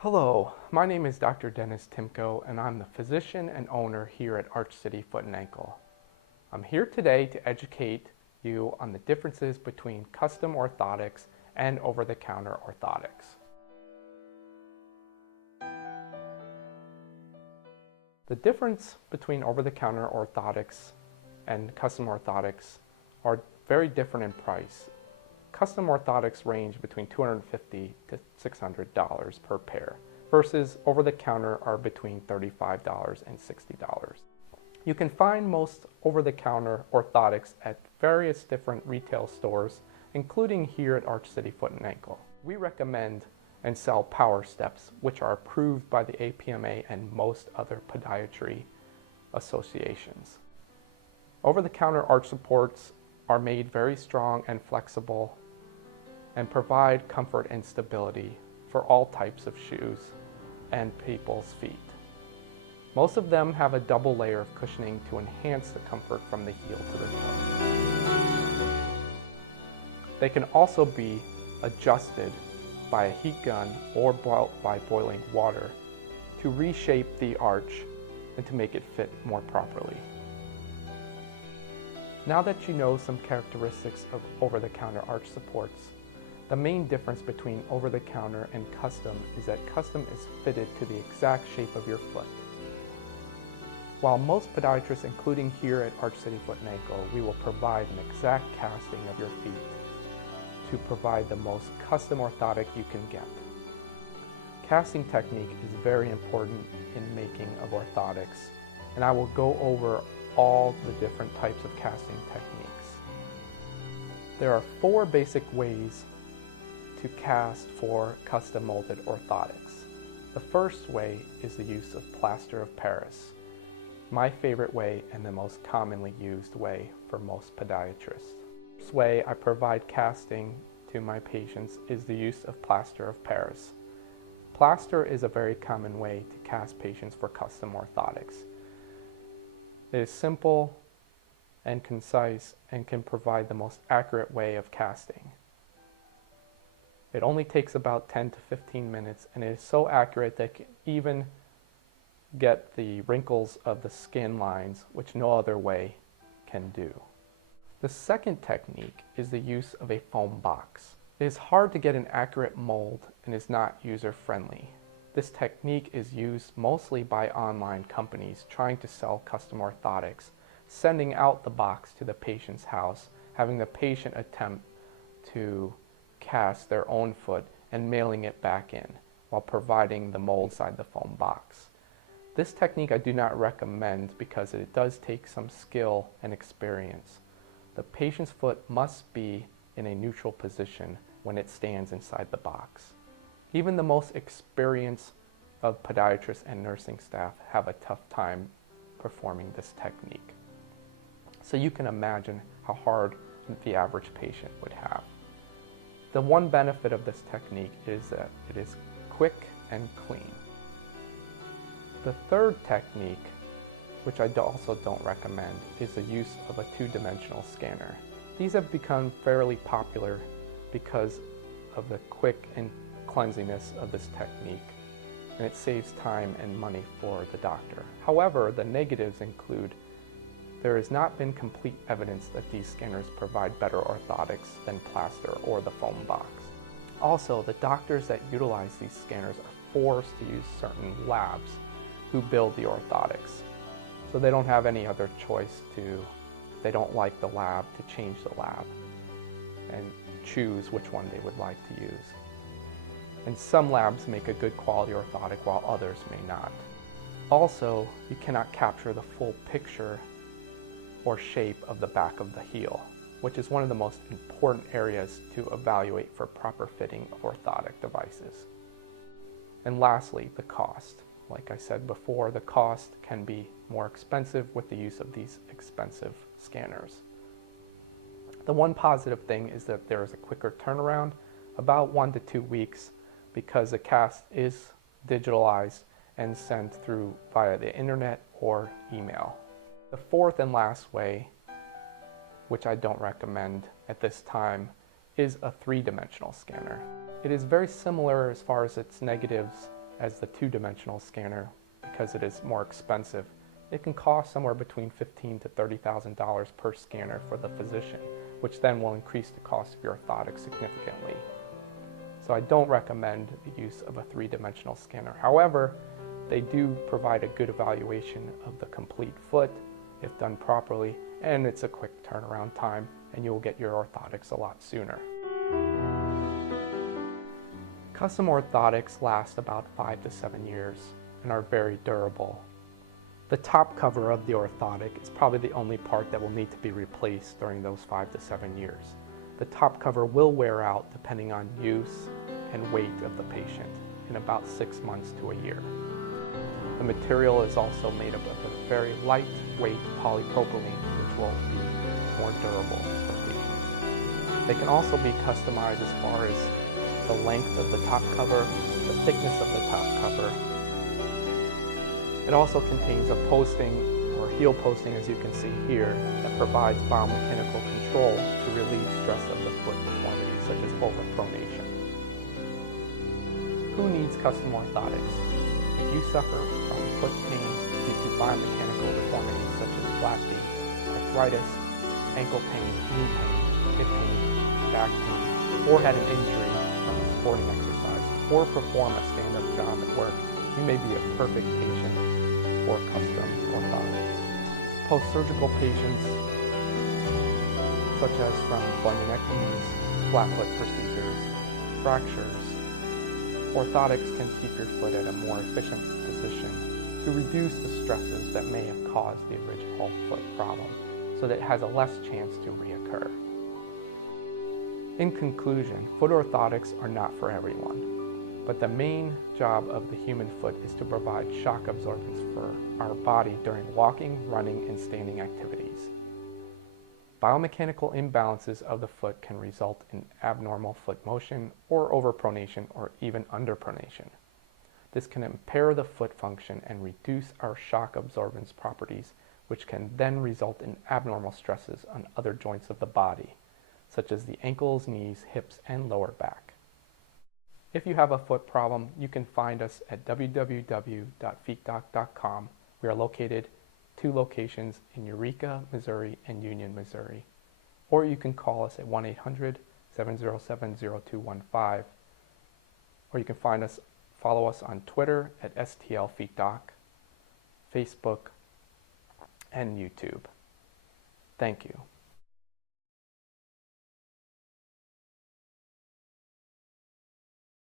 Hello, my name is Dr. Dennis Timko, and I'm the physician and owner here at Arch City Foot and Ankle. I'm here today to educate you on the differences between custom orthotics and over-the-counter orthotics. The difference between over-the-counter orthotics and custom orthotics are very different in price. Custom orthotics range between $250 to $600 per pair, versus over-the-counter are between $35 and $60. You can find most over-the-counter orthotics at various different retail stores, including here at Arch City Foot and Ankle. We recommend and sell Powersteps, which are approved by the APMA and most other podiatry associations. Over-the-counter arch supports are made very strong and flexible and provide comfort and stability for all types of shoes and people's feet. Most of them have a double layer of cushioning to enhance the comfort from the heel to the toe. They can also be adjusted by a heat gun or by boiling water to reshape the arch and to make it fit more properly. Now that you know some characteristics of over-the-counter arch supports, the main difference between over-the-counter and custom is that custom is fitted to the exact shape of your foot. While most podiatrists, including here at Arch City Foot and Ankle, we will provide an exact casting of your feet to provide the most custom orthotic you can get. Casting technique is very important in making of orthotics, and I will go over all the different types of casting techniques. There are 4 basic ways to cast for custom molded orthotics. The first way is the use of plaster of Paris, my favorite way and the most commonly used way for most podiatrists. The first way I provide casting to my patients is the use of plaster of Paris. Plaster is a very common way to cast patients for custom orthotics. It is simple and concise and can provide the most accurate way of casting. It only takes about 10 to 15 minutes, and it is so accurate that it can even get the wrinkles of the skin lines, which no other way can do. The second technique is the use of a foam box. It is hard to get an accurate mold and is not user-friendly. This technique is used mostly by online companies trying to sell custom orthotics, sending out the box to the patient's house, having the patient attempt to cast their own foot and mailing it back in while providing the mold inside the foam box. This technique I do not recommend because it does take some skill and experience. The patient's foot must be in a neutral position when it stands inside the box. Even the most experienced of podiatrists and nursing staff have a tough time performing this technique. So you can imagine how hard the average patient would have. The one benefit of this technique is that it is quick and clean. The third technique, which I also don't recommend, is the use of a 2-dimensional scanner. These have become fairly popular because of the quick and cleanliness of this technique, and it saves time and money for the doctor. However, the negatives include there has not been complete evidence that these scanners provide better orthotics than plaster or the foam box. Also, the doctors that utilize these scanners are forced to use certain labs who build the orthotics. So they don't have any other choice to, if they don't like the lab, to change the lab and choose which one they would like to use. And some labs make a good quality orthotic while others may not. Also, you cannot capture the full picture or shape of the back of the heel, which is one of the most important areas to evaluate for proper fitting of orthotic devices. And lastly, the cost. Like I said before, the cost can be more expensive with the use of these expensive scanners. The one positive thing is that there is a quicker turnaround, about 1 to 2 weeks, because the cast is digitalized and sent through via the internet or email. The fourth and last way, which I don't recommend at this time, is a 3-dimensional scanner. It is very similar as far as its negatives as the two-dimensional scanner because it is more expensive. It can cost somewhere between $15,000 to $30,000 per scanner for the physician, which then will increase the cost of your orthotics significantly. So I don't recommend the use of a three-dimensional scanner. However, they do provide a good evaluation of the complete foot if done properly, and it's a quick turnaround time, and you'll get your orthotics a lot sooner. Custom orthotics last about 5 to 7 years and are very durable. The top cover of the orthotic is probably the only part that will need to be replaced during those 5 to 7 years. The top cover will wear out depending on use and weight of the patient in about 6 months to a year. The material is also made up of a very lightweight polypropylene, which will be more durable for patients. They can also be customized as far as the length of the top cover, the thickness of the top cover. It also contains a posting or heel posting, as you can see here, that provides biomechanical control to relieve stress of the foot deformities such as overpronation. Who needs custom orthotics? If you suffer from foot pain due to biomechanical deformities such as flat feet, arthritis, ankle pain, knee pain, hip pain, back pain, or had an injury from a sporting exercise, or perform a stand-up job at work, you may be a perfect patient for custom orthotics. Post-surgical patients, such as from bunionectomies, flat foot procedures, fractures, orthotics can keep your foot at a more efficient position to reduce the stresses that may have caused the original foot problem, so that it has a less chance to reoccur. In conclusion, foot orthotics are not for everyone, but the main job of the human foot is to provide shock absorbance for our body during walking, running, and standing activities. Biomechanical imbalances of the foot can result in abnormal foot motion or overpronation or even underpronation. This can impair the foot function and reduce our shock absorbance properties, which can then result in abnormal stresses on other joints of the body, such as the ankles, knees, hips, and lower back. If you have a foot problem, you can find us at www.feetdoc.com. We are located 2 locations in Eureka, Missouri and Union, Missouri. Or you can call us at 1-800-707-0215. Or you can follow us on Twitter at STLFeetDoc, Facebook, and YouTube. Thank you.